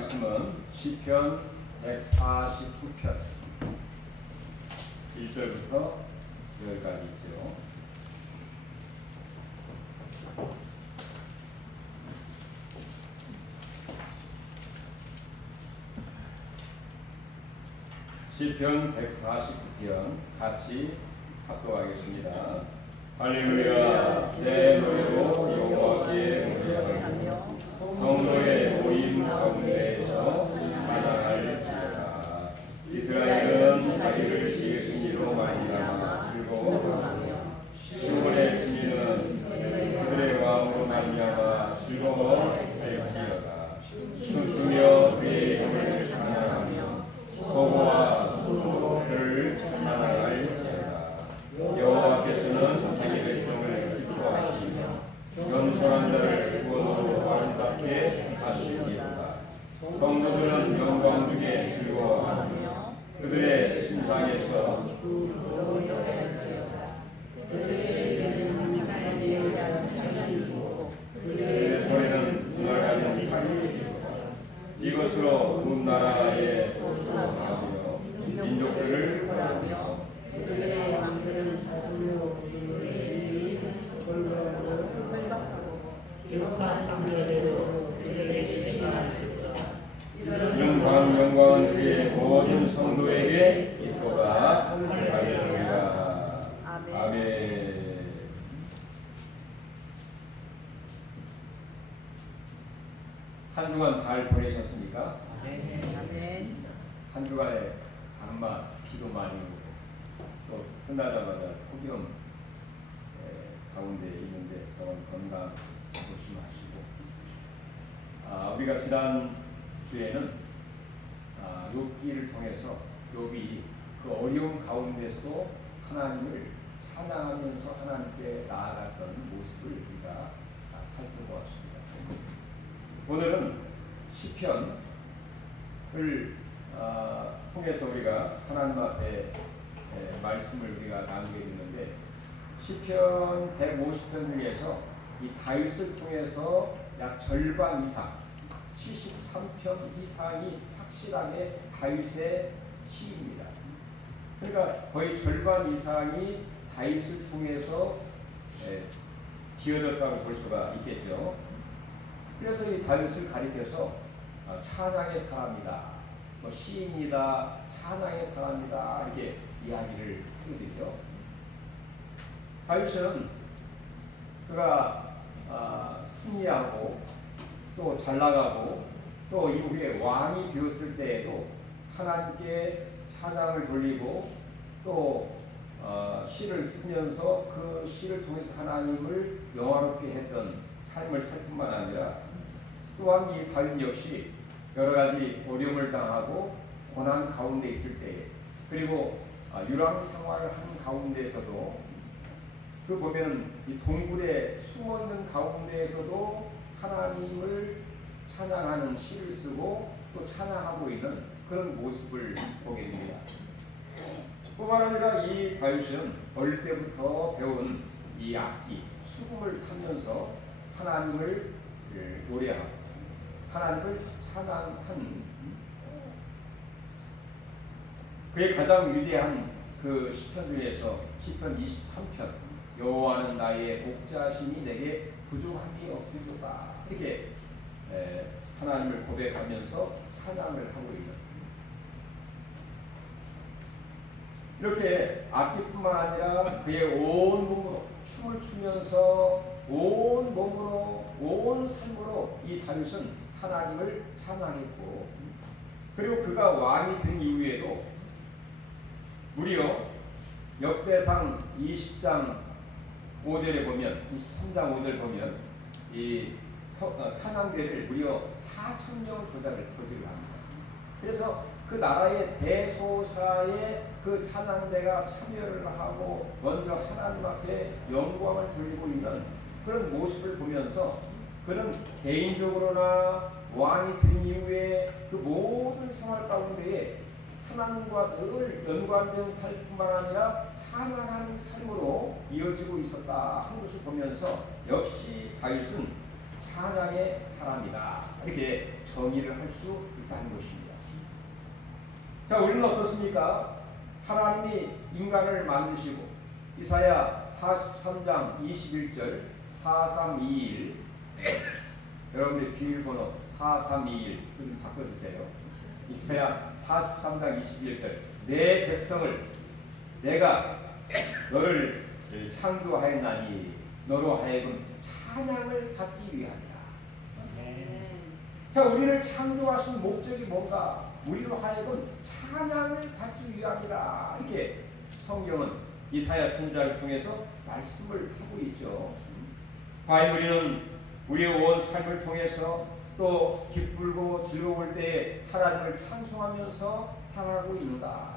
말씀은 시편 149편 1절부터 10까지 있죠. 시편 149편 같이 합독하겠습니다. 할렐루야. 새 노래로 여호와께 노래하며 성도의 모임 가운데에서 찬양할지어다. 이스라엘은 자기를 지으신 이로 말미암아 즐거워하며 시온의 승리는 그들의 왕으로 말미암아 즐거워할지어다. 춤추며 그의 이름을 찬양하며 소고와 수로 그를 찬양할지어다. 여호와께서는 자기 백성을 기뻐하시며 겸손한 자를 구원으로 아름답게 하시리로다. 성도들은 영광 중에 즐거워하며 그들의 신상에서 그들의 소리는 그날가는 하리로다. 이것으로 온 나라에 소수하며 민족들을 구하며 그들의 왕들은 사슴으로 그들의 골고루 헐박하고 기록한 방패대로 그들의 실신하였으나 영광은 그의 모든 성도에게 있도다. 할렐루야. 아멘. 한 주간 잘 보내셨습니까? 아멘. 한 주간에 장마 비도 많이 오고 또 끝나자마자 폭염 가운데 있는데 저는 건강 조심하시고 우리가 지난 주에는 욥기를 통해서 욥이 그 어려운 가운데서도 하나님을 찬양하면서 하나님께 나아갔던 모습을 우리가 살펴보았습니다. 오늘은 시편을 통해서 우리가 하나님 앞에 말씀을 우리가 나누게 되는데 시편 150편 중에서 이 다윗을 통해서 약 절반 이상 73편 이상이 확실하게 다윗의 시입니다. 그러니까 거의 절반 이상이 다윗을 통해서 지어졌다고 볼 수가 있겠죠. 그래서 이 다윗을 가리켜서 찬양의 사람이다, 시인이다, 찬양의 사람이다 이렇게 이야기를 하게 되죠. 다윗은 그가 승리하고 또 잘 나가고 또 이후에 왕이 되었을 때에도 하나님께 찬양을 돌리고 또 시를 쓰면서 그 시를 통해서 하나님을 영화롭게 했던 삶을 살 뿐만 아니라 또한 이 다윗 역시 여러 가지 어려움을 당하고 고난 가운데 있을 때에 그리고 유랑 생활을 하는 가운데에서도 그 보면은 이 동굴에 숨어 있는 가운데에서도 하나님을 찬양하는 시를 쓰고 또 찬양하고 있는 그런 모습을 보게 됩니다. 뿐만 아니라 이 다윗은 어릴 때부터 배운 이 악기 수금을 타면서 하나님을 노래하고 하나님을 찬양한 그의 가장 위대한 그 시편 중에서 시편 23편 여호와는 나의 목자시니 내게 부족함이 없으리로다 이렇게 하나님을 고백하면서 찬양을 하고 있는 이렇게 악기뿐만 아니라 그의 온 몸으로 춤을 추면서 온 몸으로 온 삶으로 이 다윗은 하나님을 찬양했고 그리고 그가 왕이 된 이후에도 무려 역대상 20장 5절에 보면 23장 5절 보면 이 찬양대를 무려 4,000명 조직을 합니다. 그래서 그 나라의 대소사에 그 찬양대가 참여를 하고 먼저 하나님 앞에 영광을 돌리고 있는 그런 모습을 보면서 그는 개인적으로나 왕이 된 이후에 그 모든 생활 가운데에 하나님과 늘 연관된 삶뿐만 아니라 찬양하는 삶으로 이어지고 있었다 하는 것을 보면서 역시 다윗은 찬양의 사람이다. 이렇게 정의를 할 수 있다는 것입니다. 자, 우리는 어떻습니까? 하나님이 인간을 만드시고 이사야 43장 21절 4321 여러분의 비밀번호 4321 좀 바꿔주세요. 이사야 43장 21절 내 백성을 내가 너를 창조하였나니 너로 하여금 찬양을 받기 위함이라. 자, 우리를 창조하신 목적이 뭔가? 우리로 하여금 찬양을 받기 위함이라. 이렇게 성경은 이사야 선지자를 통해서 말씀을 하고 있죠. 과연 우리는 우리의 온 삶을 통해서 또 기쁘고 즐거울 때에 하나님을 찬송하면서 살아가고 있는가?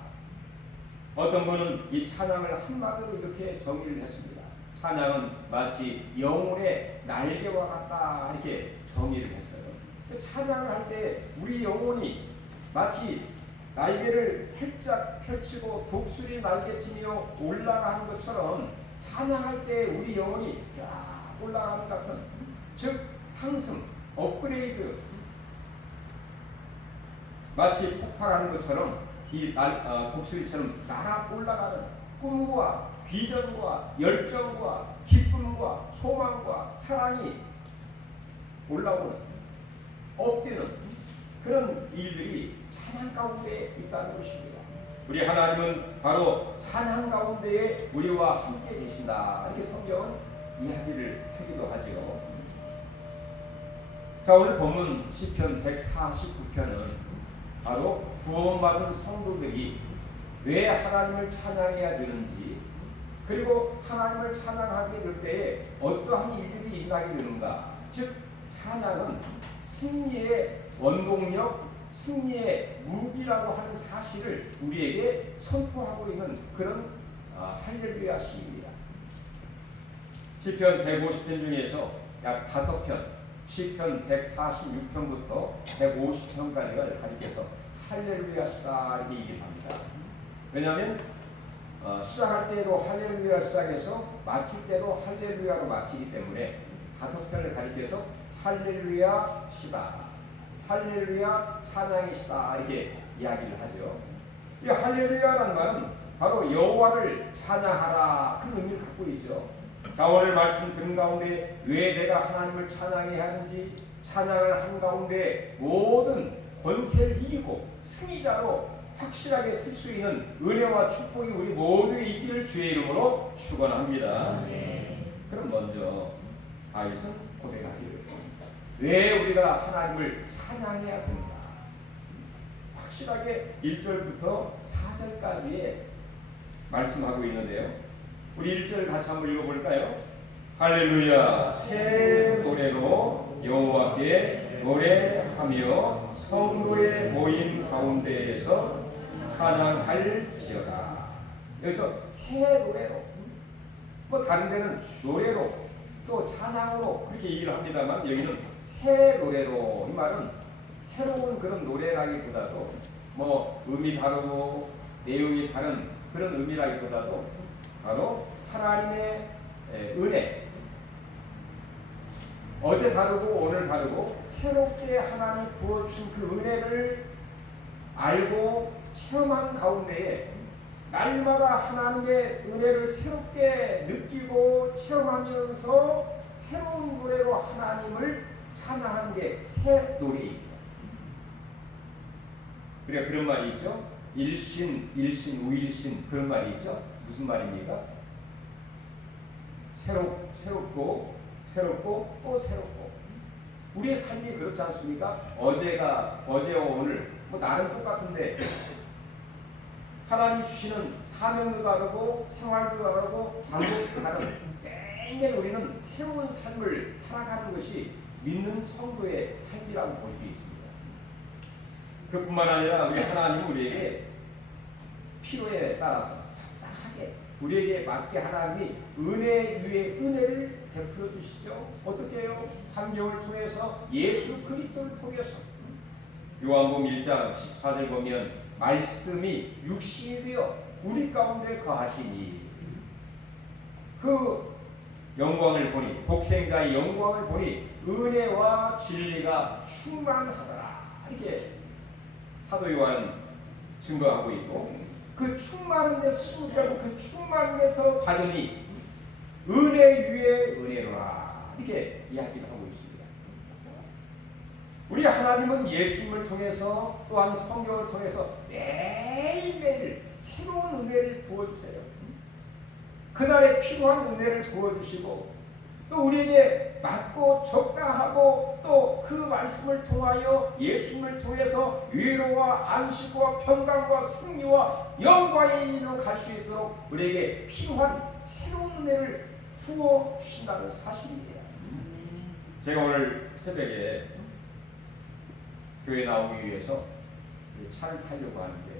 어떤 분은 이 찬양을 한마디로 이렇게 정의를 했습니다. 찬양은 마치 영혼의 날개와 같다. 이렇게 정의를 했어요. 찬양을 할 때 우리 영혼이 마치 날개를 활짝 펼치고 독수리 날개치며 올라가는 것처럼 찬양할 때 우리 영혼이 쫙 올라가는 것 같은, 즉 상승, 업그레이드, 마치 폭발하는 것처럼 이 독수리처럼 날아 올라가는 꿈과 비전과 열정과 기쁨과 소망과 사랑이 올라오는, 엎드는 그런 일들이 찬양 가운데 있다는 것입니다. 우리 하나님은 바로 찬양 가운데에 우리와 함께 계신다. 이렇게 성경은 이야기를 하기도 하죠. 자, 오늘 본문 시편 149편은 바로 구원받은 성도들이 왜 하나님을 찬양해야 되는지, 그리고 하나님을 찬양하게 될 때에 어떠한 일들이 일어나게 되는가, 즉 찬양은 승리의 원동력, 승리의 무기라고 하는 사실을 우리에게 선포하고 있는 그런 할렐루야 시입니다. 시편 150편 중에서 약 5편, 시편 146편부터 150편까지를 가리켜서 할렐루야 시다 이렇게 얘기를 합니다. 왜냐하면 시작할 때도 할렐루야 시작해서 마칠 때도 할렐루야로 마치기 때문에 5편을 가리켜서 할렐루야 시다, 할렐루야 찬양의 시다 이렇게 이야기를 하죠. 이 할렐루야라는 말은 바로 여호와를 찬양하라 그런 의미를 갖고 있죠. 자, 오늘 말씀 들은 가운데 왜 내가 하나님을 찬양해야 하는지, 찬양을 한 가운데 모든 권세를 이기고 승리자로 확실하게 쓸 수 있는 은혜와 축복이 우리 모두에 있기를 주의 이름으로 축원합니다. 그럼 먼저 다윗은 고백하기를 왜 우리가 하나님을 찬양해야 되는가? 확실하게 1절부터 4절까지에 말씀하고 있는데요. 우리 1절 같이 한번 읽어볼까요? 할렐루야 새 노래로 여호와께 노래하며 성도의 모임 가운데에서 찬양할지어다. 여기서 새 노래로, 뭐 다른 데는 노래로 또 찬양으로 그렇게 얘기를 합니다만 여기는 새 노래로, 이 말은 새로운 그런 노래라기보다도 뭐 의미 다르고 내용이 다른 그런 의미라기보다도 바로 하나님의 은혜, 어제 다르고 오늘 다르고 새롭게 하나님 부어주신 그 은혜를 알고 체험한 가운데에 날마다 하나님의 은혜를 새롭게 느끼고 체험하면서 새로운 노래로 하나님을 찬양하는 게 새 노래입니다. 우리가 그런 말이 있죠. 일신, 우일신 그런 말이 있죠. 무슨 말입니까? 새롭고 또 새롭고. 우리의 삶이 그렇지 않습니까? 어제와 오늘 뭐 나름 똑같은데 하나님 주시는 사명도 다르고 생활도 다르고 방법도 다른, 매일 우리는 새로운 삶을 살아가는 것이 믿는 성도의 삶이라고 볼 수 있습니다. 그뿐만 아니라 우리 하나님은 우리에게 필요에 따라서 적당하게 우리에게 맞게 하나님이 은혜 위에 은혜를 베풀어 주시죠. 어떻게 해요? 환경을 통해서, 예수 그리스도를 통해서. 요한복음 1장 14절 보면 말씀이 육신이 되어 우리 가운데 거하시니 그 영광을 보니, 독생자의 영광을 보니 은혜와 진리가 충만하더라. 이렇게 사도 요한 증거하고 있고, 그 충만한 데서 심지어 그 충만한 데서 받으니 은혜 위에 은혜로라. 이렇게 이야기를 하고 있습니다. 우리 하나님은 예수님을 통해서 또한 성경을 통해서 매일매일 새로운 은혜를 부어주세요. 그날에 필요한 은혜를 부어주시고 또 우리에게 맞고 적당하고 또 그 말씀을 통하여 예수님을 통해서 위로와 안식과 평강과 승리와 영광의 일로 갈 수 있도록 우리에게 필요한 새로운 은혜를 부어주신다는 사실입니다. 제가 오늘 새벽에 교회 나오기 위해서 차를 타려고 하는데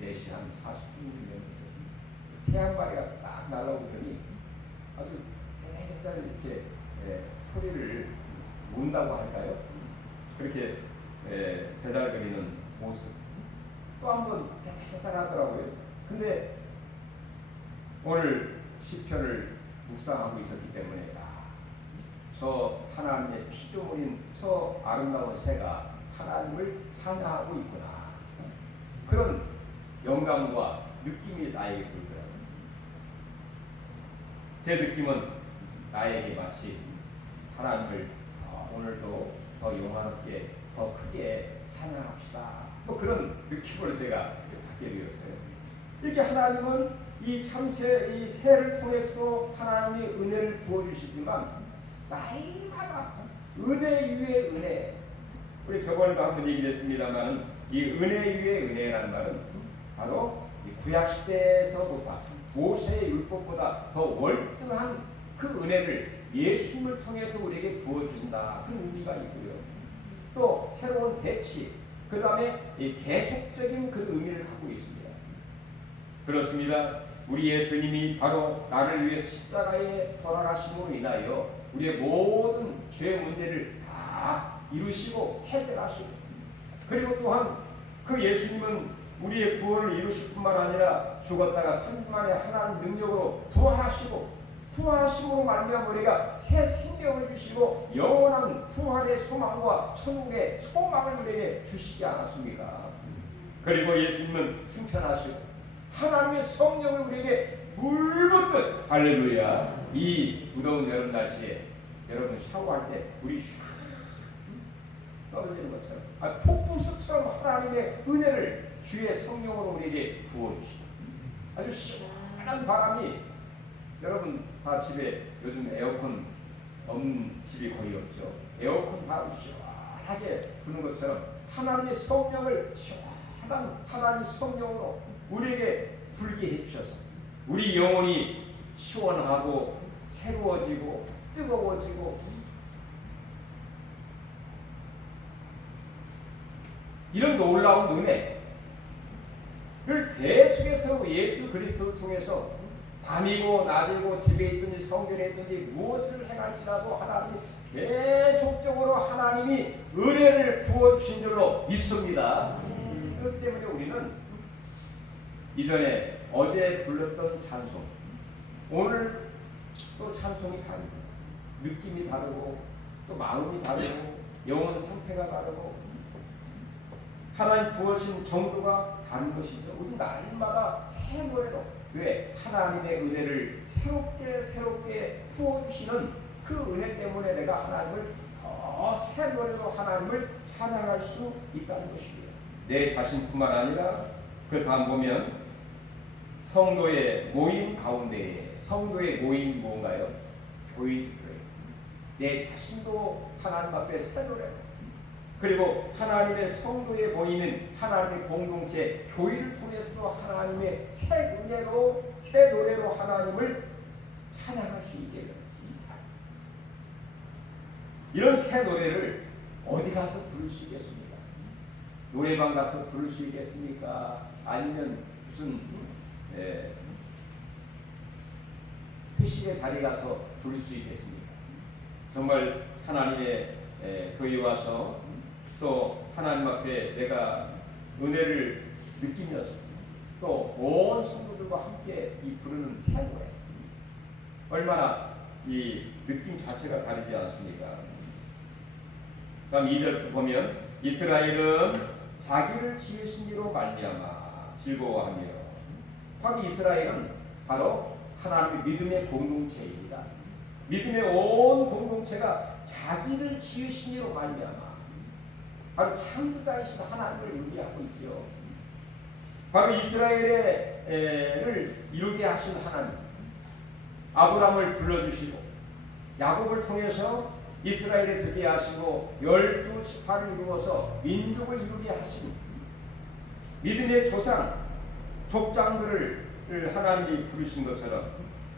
4시 한 40분 됐는데 새 한 마리가 딱 날아오더니 아주 쌀쌀 이렇게 소리를 운다고 할까요? 그렇게 제달거리는 모습 또 한 번 쌀쌀 하더라고요. 근데 오늘 시편을 묵상하고 있었기 때문에 저 하나님의 피조물인 저 아름다운 새가 하나님을 찬양하고 있구나, 그런 영감과 느낌이 나에게 들더라고요. 제 느낌은 나에게 마치 하나님을 오늘도 더 영화롭게 더 크게 찬양합시다, 뭐 그런 느낌으로 제가 갖게 되었어요. 이렇게 하나님은 이 참새, 이 새를 통해서 하나님의 은혜를 부어주시지만 날마다 은혜 위에 은혜. 우리 저번에도 한번 얘기했습니다만 이 은혜 위에 은혜라는 말은 바로 구약 시대에서보다 모세의 율법보다 더 월등한 그 은혜를 예수님을 통해서 우리에게 부어주신다, 그런 의미가 있고요. 또 새로운 대치, 그 다음에 계속적인 그 의미를 갖고 있습니다. 그렇습니다. 우리 예수님이 바로 나를 위해 십자가에 돌아가심으로 인하여 우리의 모든 죄 문제를 다 이루시고 해결하시고, 그리고 또한 그 예수님은 우리의 구원을 이루실 뿐만 아니라 죽었다가 3일 만에 하나님 능력으로 부활하심으로 말미암아 우리가 새 생명을 주시고 영원한 부활의 소망과 천국의 소망을 우리에게 주시지 않았습니까? 그리고 예수님은 승천하시고 하나님의 성령을 우리에게 물붓듯, 할렐루야, 이 무더운 여름 날씨에 여러분 샤워할 때 우리 떨어지는 것처럼 폭풍수처럼 하나님의 은혜를 주의 성령으로 우리에게 부어주시고, 아주 시원한 바람이, 여러분 다 집에 요즘 에어컨 없는 집이 거의 없죠. 에어컨 바람이 시원하게 부는 것처럼 하나님의 성령을 시원한 하나님의 성령으로 우리에게 불게 해주셔서 우리 영혼이 시원하고 새로워지고 뜨거워지고, 이런 놀라운 은혜를 계속해서 예수 그리스도를 통해서 밤이고 낮이고 집에 있든지 성전에 있든지 무엇을 행할지라도 하나님이 계속적으로 하나님이 은혜를 부어주신 줄로 믿습니다. 그렇기 때문에 우리는 이전에 어제 불렀던 찬송, 오늘 또 찬송이 다르고 느낌이 다르고 또 마음이 다르고 영혼 상태가 다르고 하나님 부어신 정도가 다른 것이죠. 우리 날마다 새 노래로, 왜? 하나님의 은혜를 새롭게 부어주시는 그 은혜 때문에 내가 하나님을 더 새 노래로 하나님을 찬양할 수 있다는 것입니다. 내 자신뿐만 아니라 그 다음 보면 성도의 모임 가운데에, 성도의 모임이 뭔가요? 교회죠. 내 자신도 하나님 앞에 새 노래로, 그리고 하나님의 성도의 모임은 하나님의 공동체 교회를 통해서도 하나님의 새 은혜로, 새 노래로 하나님을 찬양할 수 있게 됩니다. 이런 새 노래를 어디 가서 부를 수 있겠습니까? 노래방 가서 부를 수 있겠습니까? 아니면 무슨 회식의 자리 가서 부를 수 있겠습니까? 정말 하나님의 교회에 와서 또 하나님 앞에 내가 은혜를 느끼면서 또 온 성도들과 함께 이 부르는 새 노래, 얼마나 이 느낌 자체가 다르지 않습니까? 다음 2절 보면 이스라엘은 자기를 지으신 이로 말미암아 즐거워하며, 바로 이스라엘은 바로 하나님의 믿음의 공동체입니다. 믿음의 온 공동체가 자기를 지으신 이로 말미암아 바로 창조자이신 하나님을 의미하고 있지요. 바로 이스라엘을 이루게 하신 하나님, 아브라함을 불러주시고 야곱을 통해서 이스라엘에 되게 하시고 12지파를 이루어서 민족을 이루게 하신 믿음의 조상 족장들을 하나님이 부르신 것처럼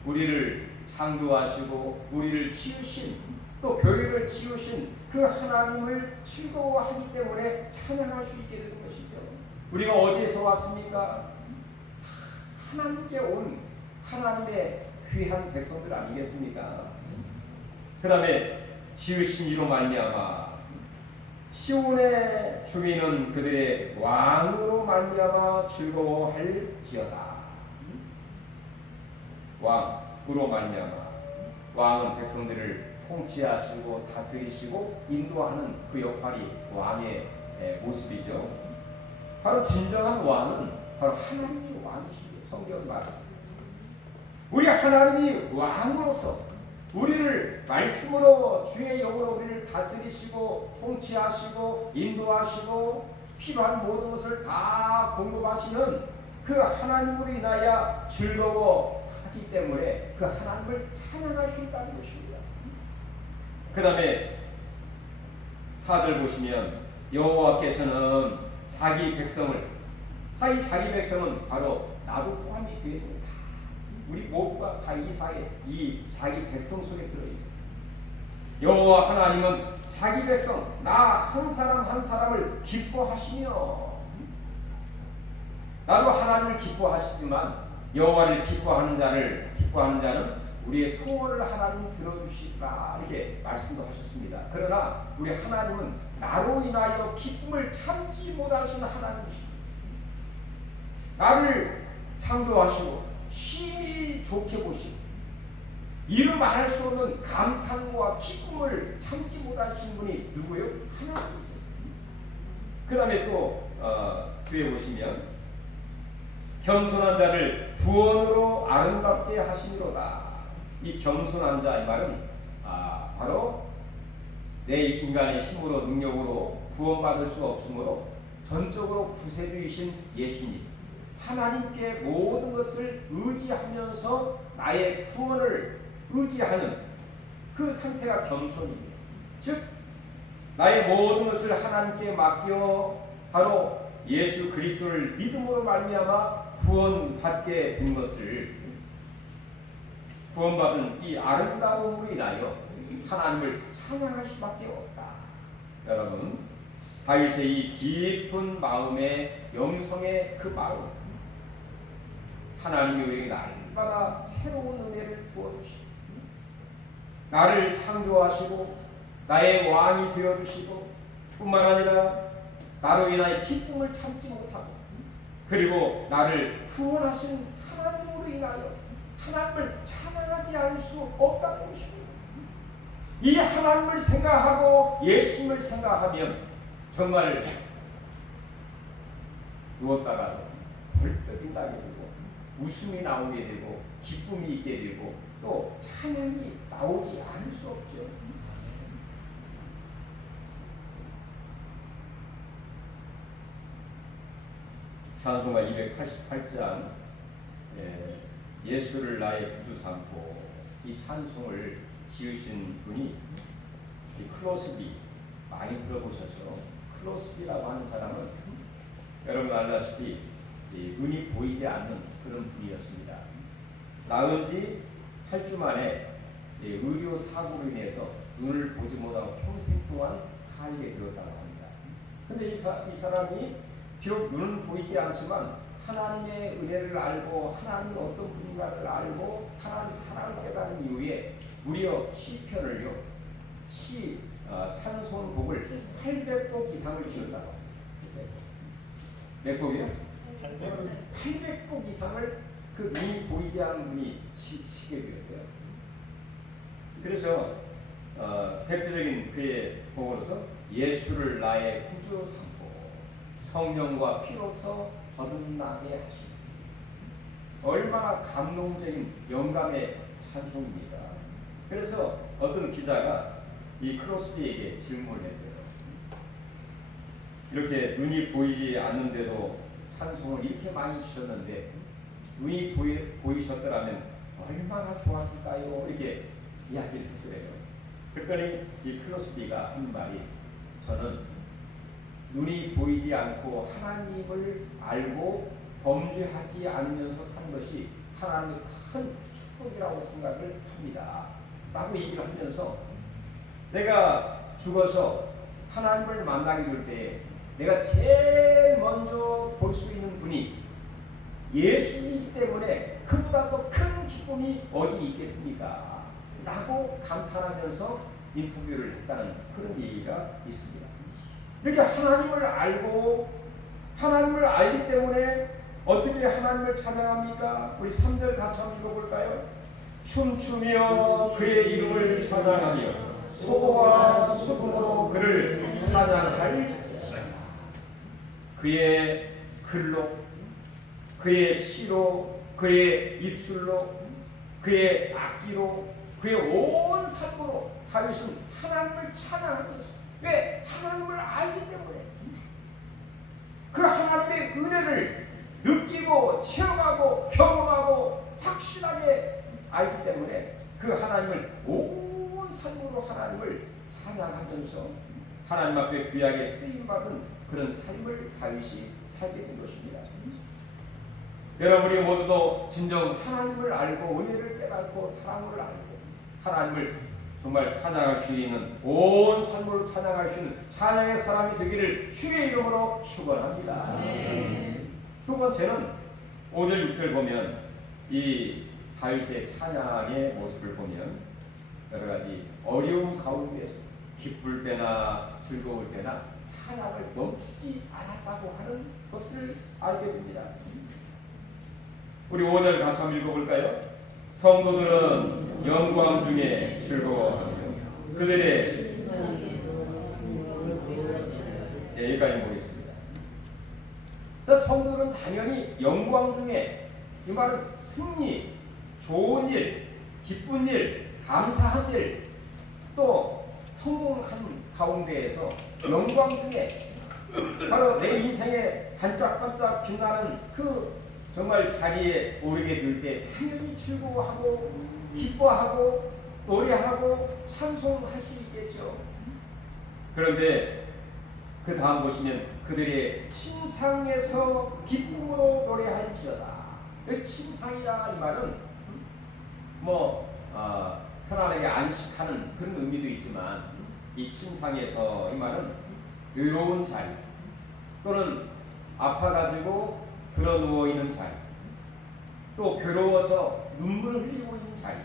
우리를 창조하시고 우리를 지으신, 또 교회를 지으신 그 하나님을 즐거워하기 때문에 찬양할 수 있게 되는 것이죠. 우리가 어디에서 왔습니까? 하나님께 온 하나님의 귀한 백성들 아니겠습니까? 그 다음에 지으신 이로 말미암아 시온의 주민은 그들의 왕으로 말미암아 즐거워할지어다. 왕으로 말미암아, 왕은 백성들을 통치하시고 다스리시고 인도하는 그 역할이 왕의 모습이죠. 바로 진정한 왕은 바로 하나님이 왕이십니다. 성경은 말합니다. 우리 하나님이 왕으로서 우리를 말씀으로 주의 영으로 우리를 다스리시고 통치하시고 인도하시고 필요한 모든 것을 다 공급하시는 그 하나님으로 인하여 즐거워하기 때문에 그 하나님을 찬양할 수 있다는 것입니다. 그 다음에 4절 보시면 여호와께서는 자기 백성은 바로 나도 포함이 되어 있습니다. 우리 모두가 다 이 사이에 이 자기 백성 속에 들어있습니다. 여호와 하나님은 자기 백성 나 한 사람 한 사람을 기뻐하시며, 나도 하나님을 기뻐하시지만 여호와를 기뻐하는 자는 우리의 소원을 하나님이 들어주시리라, 이렇게 말씀도 하셨습니다. 그러나 우리 하나님은 나로 인하여 기쁨을 참지 못하시는 하나님이십니다. 나를 창조하시고 심히 좋게 보시고 이루 말할 수 없는 감탄과 기쁨을 참지 못하신 분이 누구예요? 하나님이세요. 그 다음에 또 뒤에 보시면 겸손한 자를 구원으로 아름답게 하시리로다. 이 겸손한 자, 이 말은 바로 내 인간의 힘으로 능력으로 구원받을 수 없으므로 전적으로 구세주이신 예수님, 하나님께 모든 것을 의지하면서 나의 구원을 의지하는 그 상태가 겸손입니다. 즉 나의 모든 것을 하나님께 맡겨 바로 예수 그리스도를 믿음으로 말미암아 구원받게 된 것을, 구원받은 이 아름다움으로 인하여 하나님을 찬양할 수밖에 없다. 여러분, 다윗의 이 깊은 마음의 영성의 그 마음, 하나님이 우리에게 날마다 새로운 은혜를 부어주시고 나를 창조하시고 나의 왕이 되어주시고 뿐만 아니라 나로 인하여 기쁨을 참지 못하고 그리고 나를 구원하신 하나님으로 인하여 하나님을 찬양하지 않을 수 없다는 것입니다. 이 하나님을 생각하고 예수님을 생각하면 정말 누웠다가도 벌떡 나게 되고 웃음이 나오게 되고 기쁨이 있게 되고 또 찬양이 나오지 않을 수 없죠. 찬송가 288장 예수를 나의 구주 삼고, 이 찬송을 지으신 분이 클로스비, 많이 들어보셨죠? 클로스비라고 하는 사람은 여러분 알다시피 눈이 보이지 않는 그런 분이었습니다. 낳은 지 8주 만에 의료 사고로 인해서 눈을 보지 못하고 평생 동안 살게 되었다고 합니다. 그런데 이 사람이 비록 눈은 보이지 않지만 하나님의 은혜를 알고 하나님이 어떤 분인가를 알고 하나님의 사랑을 깨달은 이후에 무려 시편을요, 찬송곡을 800곡 이상을 지었다고 합니다. 몇 곡이요? 800곡 이상을 그 눈이 보이지 않는 분이 시게 되었대요. 그래서 대표적인 그의 복으로서 예수를 나의 구주 삼고 성령과 피로서 거듭나게 하시니 얼마나 감동적인 영감의 찬송입니다. 그래서 어떤 기자가 이 크로스비에게 질문을 했대요. 이렇게 눈이 보이지 않는데도 찬송을 이렇게 많이 주셨는데 눈이 보이셨더라면 얼마나 좋았을까요? 이렇게 이야기를 했어요. 그랬더니 이 크로스비가 한 말이 저는 눈이 보이지 않고 하나님을 알고 범죄하지 않으면서 산 것이 하나님의 큰 축복이라고 생각을 합니다. 라고 얘기를 하면서 내가 죽어서 하나님을 만나게 될 때 내가 제일 먼저 볼 수 있는 분이 예수이기 때문에 그보다 더 큰 기쁨이 어디 있겠습니까? 라고 감탄하면서 인터뷰를 했다는 그런 얘기가 있습니다. 이렇게 하나님을 알기 때문에 어떻게 하나님을 찬양합니까? 우리 3절 같이 한번 읽어볼까요? 춤추며 그의 이름을 찬양하며 소와 수금으로 그를 찬양할 그의 글로 그의 시로 그의 입술로 그의 악기로 그의 온 삶으로 다윗은 하나님을 찬양하면서 왜? 하나님을 알기 때문에 그 하나님의 은혜를 느끼고 체험하고 경험하고 확실하게 알기 때문에 그 하나님을 온 삶으로 하나님을 찬양하면서 하나님 앞에 귀하게 쓰임받은 그런 삶을 다윗이 살게 된 것입니다. 여러분이 모두도 진정 하나님을 알고 은혜를 깨닫고 사랑을 알고 하나님을 정말 찬양할 수 있는 온 삶으로 찬양할 수 있는 찬양의 사람이 되기를 주의 이름으로 축원합니다. 두 번째는 5절 6절 보면 이 다윗의 찬양의 모습을 보면 여러 가지 어려움 가운데서 기쁠 때나 즐거울 때나 찬양을 멈추지 않았다고 하는 것을 알게 됩니다. 우리 5절 같이 한번 읽어볼까요? 성도들은 영광 중에 즐거워하며 그들의 여기까지 보겠습니다. 성도들은 당연히 영광 중에 이 말은 승리, 좋은 일, 기쁜 일, 감사한 일, 또 성공한 가운데에서 영광 중에 바로 내 인생에 반짝반짝 빛나는 그 정말 자리에 오르게 될 때 당연히 즐거워하고 기뻐하고 노래하고 찬송할 수 있겠죠. 그런데 그 다음 보시면 그들의 침상에서 기쁨으로 노래할지어다. 그 침상이라 이 말은 편안하게 안식하는 그런 의미도 있지만 이 침상에서 이 말은 외로운 자리 또는 아파가지고 들어 누워 있는 자리, 또 괴로워서 눈물을 흘리고 있는 자리,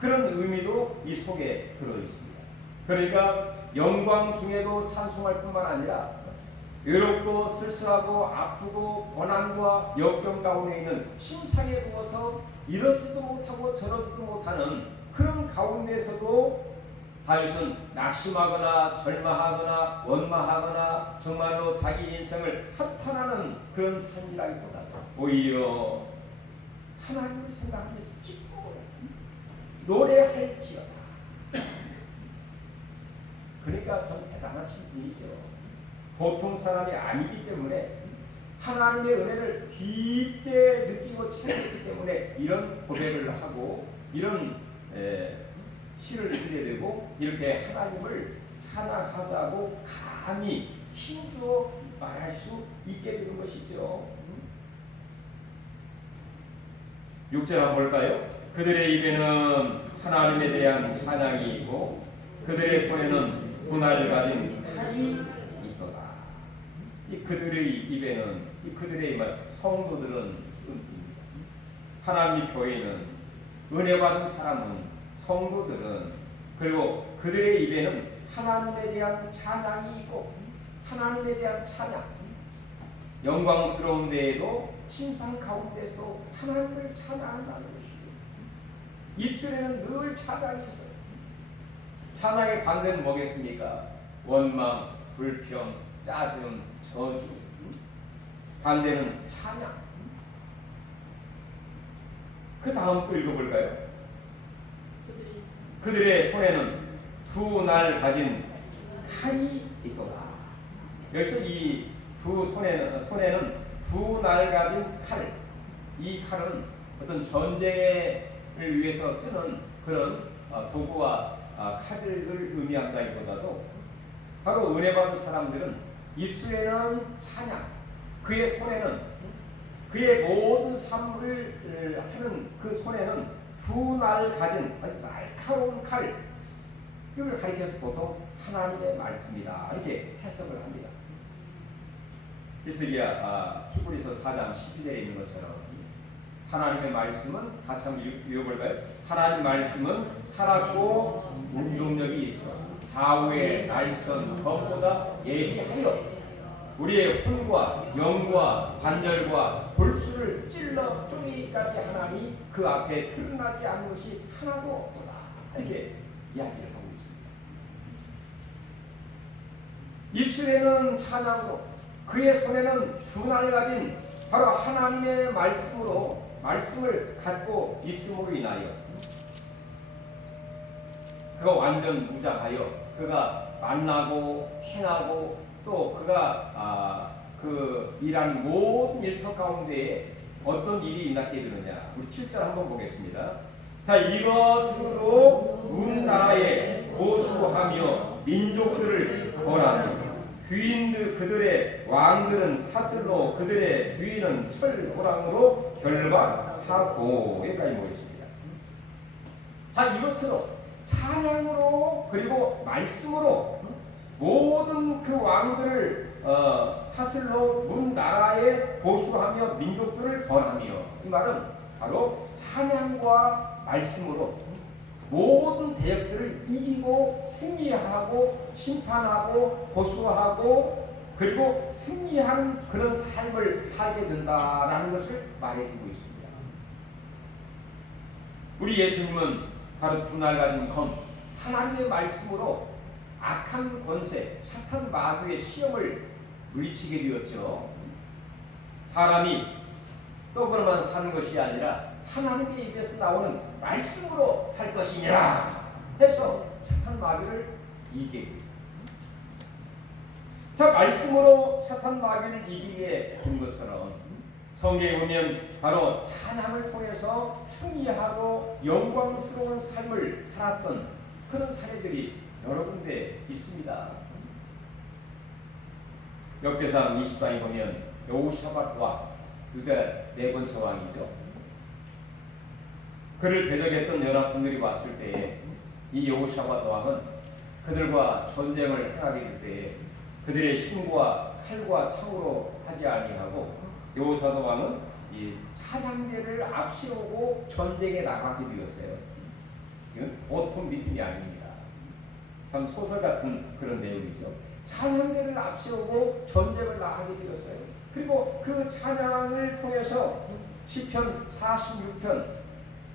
그런 의미도 이 속에 들어 있습니다. 그러니까 영광 중에도 찬송할 뿐만 아니라 외롭고 쓸쓸하고 아프고 고난과 역경 가운데 있는 심상에 누워서 이러지도 못하고 저러지도 못하는 그런 가운데서도 다윗은 낙심하거나 절망하거나 원망하거나 정말로 자기 인생을 한탄하는 그런 삶이라기보다 오히려 하나님을 생각하면서 기뻐 노래할지어다. 그러니까 참 대단하신 분이죠. 보통 사람이 아니기 때문에 하나님의 은혜를 깊게 느끼고 체험했기 때문에 이런 고백을 하고 이런 시를 쓰게 되고 이렇게 하나님을 찬양하자고 감히 힘주어 말할 수 있게 되는 것이죠. 6절 한번 볼까요? 그들의 입에는 하나님에 대한 찬양이 있고 그들의 손에는 분할을 가진 칼이 있도다. 이 그들의 입에는 이 그들의 말 성도들은 하나님의 교회는 은혜 받은 사람은 성도들은 그리고 그들의 입에는 하나님에 대한 찬양이 있고 하나님에 대한 찬양 영광스러운 데에도 침상 가운데서도 하나님을 찬양한다는 것이고 입술에는 늘 찬양이 있어요. 찬양의 반대는 뭐겠습니까? 원망, 불평, 짜증, 저주. 반대는 찬양. 그 다음 또 읽어볼까요? 그들의 손에는 두 날 가진 칼이 있도다. 여기서 이 두 손에는 두 날 가진 칼. 이 칼은 어떤 전쟁을 위해서 쓰는 그런 도구와 칼을 의미한다기보다도 바로 은혜 받은 사람들은 입술에는 찬양, 그의 손에는 그의 모든 사물을 하는 그 손에는 두 날 가진 아주 날카로운 칼, 이걸 가리켜서 보통 하나님의 말씀이다 이렇게 해석을 합니다. 히스기야 히브리서 4장 12절에 있는 것처럼 하나님의 말씀은 같이 한번 읽어볼까요? 하나님의 말씀은 살았고 운동력이 있어 좌우의 날선 검보다 예리하여 우리의 혼과 영과 관절과 골수를 찔러 쪼개기까지 하나니 그 앞에 틀나지 않은 것이 하나도 없도다. 이렇게 이야기를 하고 있습니다. 입술에는 찬양으로 그의 손에는 두 날 가진 바로 하나님의 말씀을 갖고 있음으로 인하여 그가 완전 무장하여 그가 만나고 행하고 또 그가 그 일한 모든 일터 가운데에 어떤 일이 일어나게 되느냐. 우리 7절 한번 보겠습니다. 자, 이것으로 문 나라에 보수하며 민족들을 벌하며 귀인들 그들의 왕들은 사슬로 그들의 귀인은 철도랑으로 결박하고 여기까지 보겠습니다. 자, 이것으로 찬양으로 그리고 말씀으로 모든 그 왕들을 사슬로 문 나라에 보수하며 민족들을 벌하며, 이 말은 바로 찬양과 말씀으로 모든 대역들을 이기고 승리하고 심판하고 보수하고 그리고 승리하는 그런 삶을 살게 된다라는 것을 말해주고 있습니다. 우리 예수님은 바로 두 날 가진 검, 하나님의 말씀으로 악한 권세, 사탄 마귀의 시험을 물리치게 되었죠. 사람이 떡으로만 사는 것이 아니라 하나님의 입에서 나오는 말씀으로 살 것이니라 해서 사탄 마귀를 이기게 됩니다. 자, 말씀으로 사탄 마귀를 이기게 된 것처럼 성경에 보면 바로 찬양을 통해서 승리하고 영광스러운 삶을 살았던 그런 사례들이 여러 군데 있습니다. 역대상 20장에 보면 여호샤밧 왕, 유다 네 번째 왕이죠. 그를 대적했던 연합군들이 왔을 때에 이 여호샤밧 왕은 그들과 전쟁을 행하게 될 때에 그들의 힘과 칼과 창으로 하지 아니하고 여호사밧 왕은 이 찬양대를 앞세우고 전쟁에 나가게 되었어요. 이건 보통 믿음이 아닙니다. 참 소설 같은 그런 내용이죠. 찬양대를 앞세우고 전쟁을 나가게 되었어요. 그리고 그 찬양을 통해서 시편 46편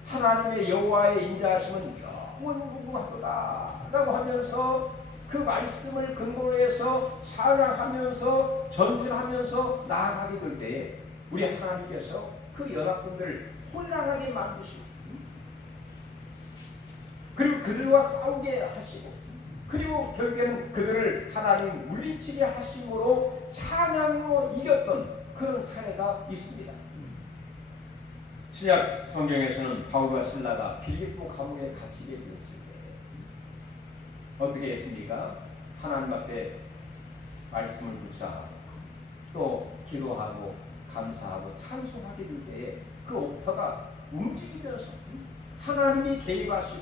하나님의 여호와의 인자하심은 영원무궁하도다 라고 하면서 그 말씀을 근거로 해서 찬양하면서 전진하면서 나아가게 될 때에 우리 하나님께서 그 연합군들을 혼란하게 만드시고 그리고 그들과 싸우게 하시고 그리고 결국에는 그들을 하나님 물리치게 하심으로 찬양으로 이겼던 그런 사례가 있습니다. 신약 성경에서는 바울과 실라가 빌립보 감옥에 갇히게 되었을 때 어떻게 했습니까? 하나님 앞에 말씀을 묵상하고 또 기도하고 감사하고 찬송하게 될 때에 그 옥터가 움직이면서 하나님이 개입하시고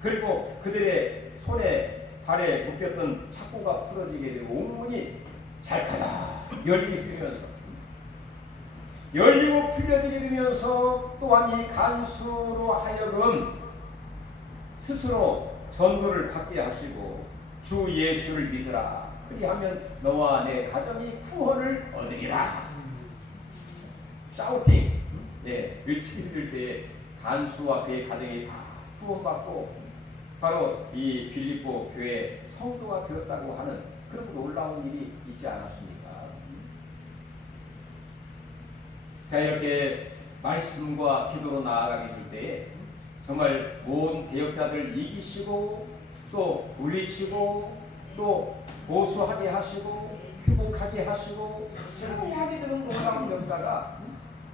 그리고 그들의 손에 발에 묶였던 착고가 풀어지게 되고 온문이 잘카다 열리게 되면서 열리고 풀려지게 되면서 또한 이 간수로 하여금 스스로 전도를 받게 하시고 주 예수를 믿으라 그리하면 너와 내 가정이 구원을 얻으리라 샤우팅 외치게 될 때에 간수와 그의 가정이 다 구원받고 바로 이 빌립보 교회 성도가 되었다고 하는 그런 놀라운 일이 있지 않았습니까? 자, 이렇게 말씀과 기도로 나아가게 될 때에 정말 모든 대역자들 이기시고 또 물리치고 또 보수하게 하시고 회복하게 하시고 승리하게 되는 놀라운 역사가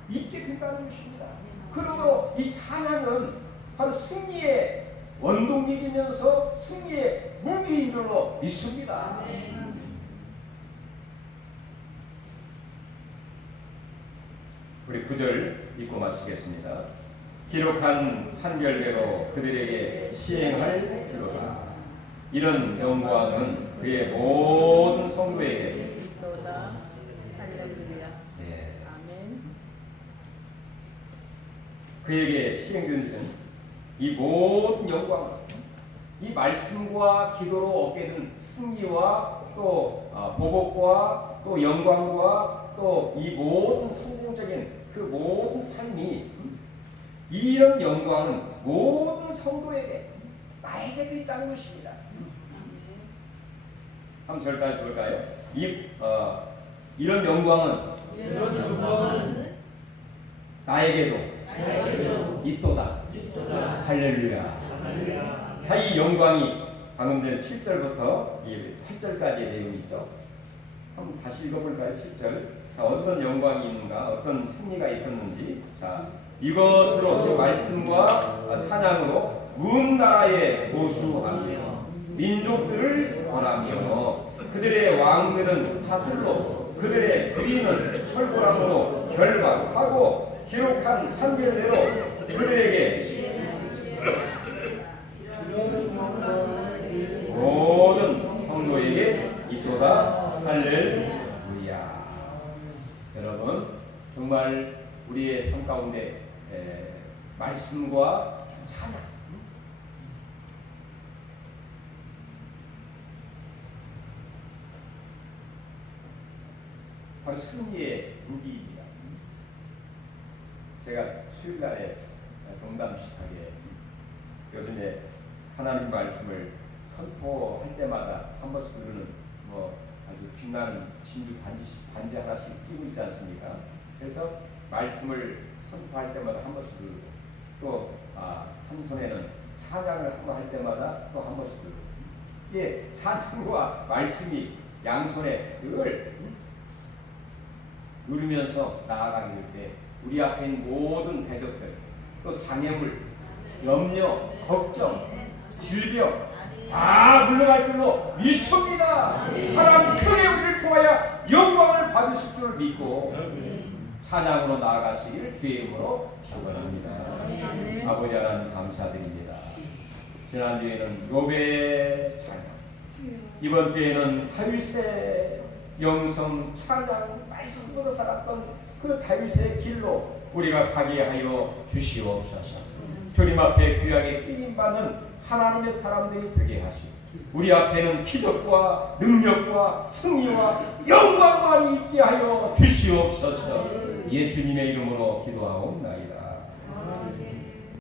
있게 된다는 것입니다. 그러므로 이 찬양은 바로 승리의 원동력이면서 승리의 무기인 줄로 믿습니다. 우리 9절 읽고 마치겠습니다. 기록한 판결대로 그들에게 시행할지로다. 이런 영광은 그의 모든 성도에게 있도다. 할렐루야. 네. 아멘. 그에게 시행되는 이 모든 영광은 이 말씀과 기도로 얻게 된 승리와 또 보복과 또 영광과 또 이 모든 성공적인 그 모든 삶이 이런 영광은 모든 성도에게 나에게도 있다는 것입니다. 한번 절 다시 볼까요? 이런 영광은 나에게도 있도다. 할렐루야. 자, 이 영광이 방금 전 7절부터 8절까지의 내용이죠. 한번 다시 읽어볼까요? 7절. 자, 어떤 영광이 있는가, 어떤 승리가 있었는지. 자, 이것으로 즉 말씀과 찬양으로 문 나라에 보수하며 민족들을 권하며 그들의 왕들은 사슬로 그들의 주인은 철거함으로 결박하고 기록한 판결대로 그들에게 모든 성도에게 있도다. 할렐루야. 여러분, 정말 우리의 삶 가운데 말씀과 찬양, 바로 승리의 무기입니다. 제가 수요일날에 농담 비슷하게 요즘에 하나님 말씀을 선포할 때마다 한 번씩 부르는 아주 빛나는 진주 반지 하나씩 끼고 있지 않습니까? 그래서 말씀을 선포할 때마다 한 번씩 부르고 또 삼손에는 찬양을 한번 할 때마다 또 한 번씩 부르고 이게 찬양과 말씀이 양손에 늘 누르면서 나아가게 될 때 우리 앞에 있는 모든 대적들 또 장애물, 염려, 걱정, 질병 다 물러갈 줄로 믿습니다. 하나님 크게 우리를 통하여 영광을 받으실 줄 믿고 찬양으로 나아가시기를 주의 이름으로 축원합니다. 아버지 하나님 감사드립니다. 지난주에는 욥의 찬양, 이번 주에는 다윗의 영성 찬양 말씀으로 살았던 그 다윗의 길로 우리가 가게 하여 주시옵소서. 주님 앞에 귀하게 쓰임받는 하나님의 사람들이 되게 하시고 우리 앞에는 기적과 능력과 승리와 영광만이 있게 하여 주시옵소서. 예수님의 이름으로 기도하옵나이다.